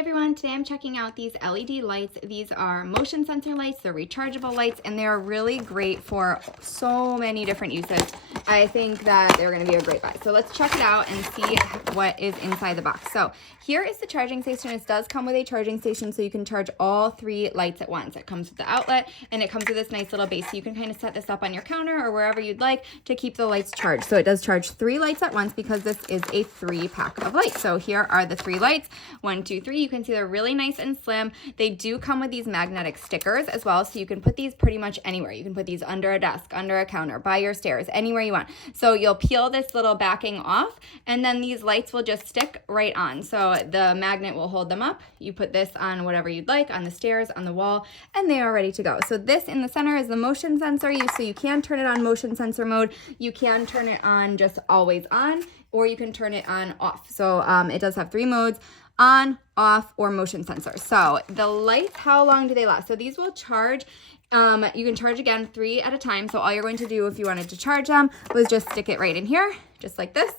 Hey everyone, today I'm checking out these LED lights. These are motion sensor lights, they're rechargeable lights, and they're really great for so many different uses. I think that they're gonna be a great buy. So let's check it out and see what is inside the box. So here is the charging station. It does come with a charging station so you can charge all three lights at once. It comes with the outlet and it comes with this nice little base. So you can kind of set this up on your counter or wherever you'd like to keep the lights charged. So it does charge 3 lights at once because this is a 3-pack of lights. So here are the 3 lights, 1, 2, 3. You can see they're really nice and slim. They do come with these magnetic stickers as well, so you can put these pretty much anywhere. You can put these under a desk, under a counter, by your stairs, anywhere you want. So you'll peel this little backing off, and then these lights will just stick right on. So the magnet will hold them up. You put this on whatever you'd like, on the stairs, on the wall, and they are ready to go. So this in the center is the motion sensor. So you can turn it on motion sensor mode. You can turn it on just always on, or you can turn it on off. So it does have 3 modes: on, off, or motion sensor. So the lights, how long do they last? So these will charge, you can charge again 3 at a time. So all you're going to do if you wanted to charge them was just stick it right in here, just like this.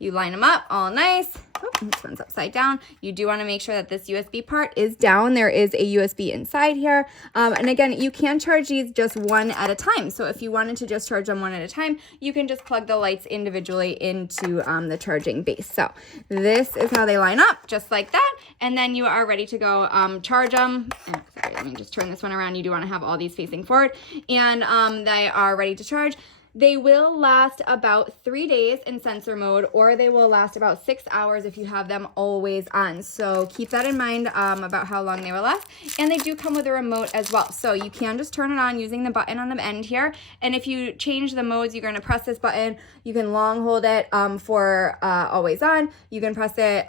You line them up all nice. Oh, this one's upside down. You do want to make sure that this USB part is down. There is a USB inside here. And again, you can charge these just 1 at a time. So if you wanted to just charge them 1 at a time, you can just plug the lights individually into the charging base. So this is how they line up, just like that. And then you are ready to go charge them. Sorry, let me just turn this one around. You do want to have all these facing forward. And they are ready to charge. They will last about 3 days in sensor mode, or they will last about 6 hours if you have them always on. So keep that in mind about how long they will last. And they do come with a remote as well. So you can just turn it on using the button on the end here. And if you change the modes, you're going to press this button. You can long hold it for always on. You can press it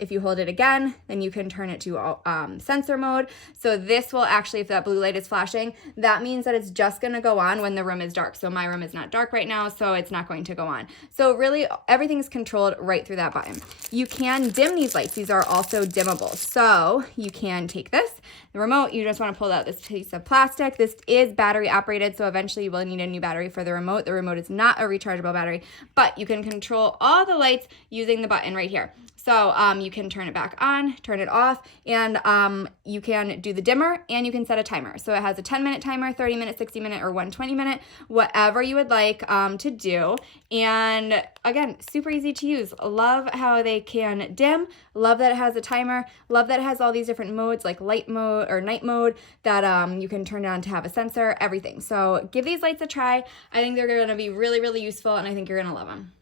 if you hold it again, then you can turn it to sensor mode. So this will actually, if that blue light is flashing, that means that it's just going to go on when the room is dark. So my room is not dark right now, so it's not going to go on. So really everything's controlled right through that button. You can dim these lights. These are also dimmable. So you can take this, the remote, you just want to pull out this piece of plastic. This is battery operated, so eventually you will need a new battery for the remote. The remote is not a rechargeable battery, but you can control all the lights using the button right here. So you can turn it back on, turn it off, and you can do the dimmer, and you can set a timer. So it has a 10-minute timer, 30-minute, 60-minute, or 120-minute, whatever you would like to do. And again, super easy to use. Love how they can dim. Love that it has a timer. Love that it has all these different modes like light mode or night mode that you can turn on to have a sensor, everything. So give these lights a try. I think they're going to be really, really useful, and I think you're going to love them.